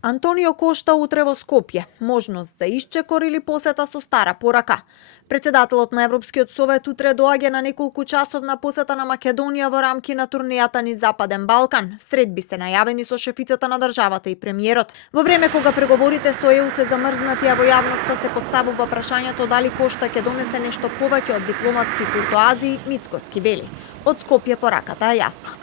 Антонио Кошта утре во Скопје. Можност за исчекор или посета со стара порака. Председателот на Европскиот совет утре доаѓа на неколку часовна посета на Македонија во рамки на турнејата низ Западен Балкан. Средби се најавени со шефицата на државата и премиерот. Во време кога преговорите со ЕУ се замрзнати, а во јавноста се поставува прашањето дали Кошта ќе донесе нешто повеќе од дипломатски куртоазии, Мицкоски вели. Од Скопје пораката е јасна.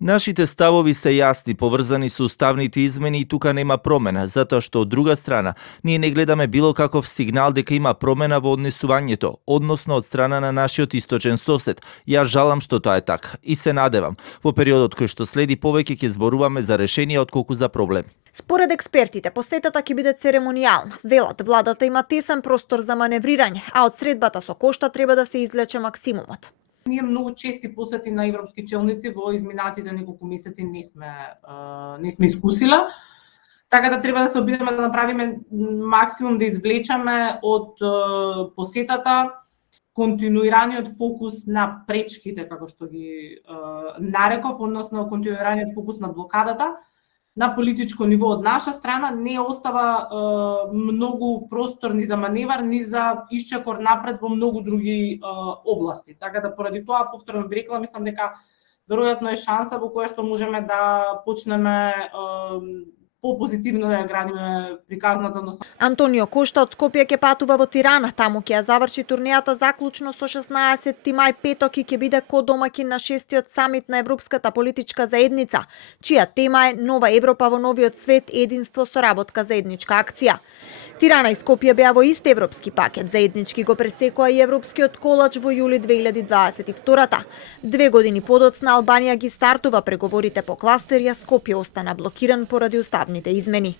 Нашите ставови се јасни, поврзани со уставните измени и тука нема промена, затоа што од друга страна ние не гледаме било каков сигнал дека има промена во однесувањето, односно од страна на нашиот источен сосед. Ја жалам што тоа е така и се надевам во периодот кој што следи повеќе ќе зборуваме за решение отколку за проблем. Според експертите, посетата ќе биде церемонијална. Велат, владата има тесен простор за маневрирање, а од средбата со Кошта треба да се извлече максимумот. Ние многу чести посети на европски челници во изминатите неколку месеци не сме искусила. Така да треба да се обидеме да направиме максимум да извлечеме од посетата континуираниот фокус на пречките, како што ги нареков, односно континуираниот фокус на блокадата. На политичко ниво од наша страна не остава многу простор ни за маневар, ни за исчекор напред во многу други области. Така да поради тоа, повторно би рекла, мислам дека веројатно е шанса во која што можеме да почнеме попозитивно да ја градиме приказната. Антонио Кошта од Скопје ќе патува во Тирана, таму ќе ја заврши турнејата заклучно со 16 мај петок и ќе биде ко-домаќин на 6-тиот самит на Европската политичка заедница, чија тема е Нова Европа во новиот свет, единство, соработка, заедничка акција. Тирана и Скопје беа во ист европски пакет, заеднички го пресекоа и европскиот колач во јули 2022-та. 2 години подоцна Албанија ги стартува преговорите по кластер, а Скопје остана блокиран поради уставните измени.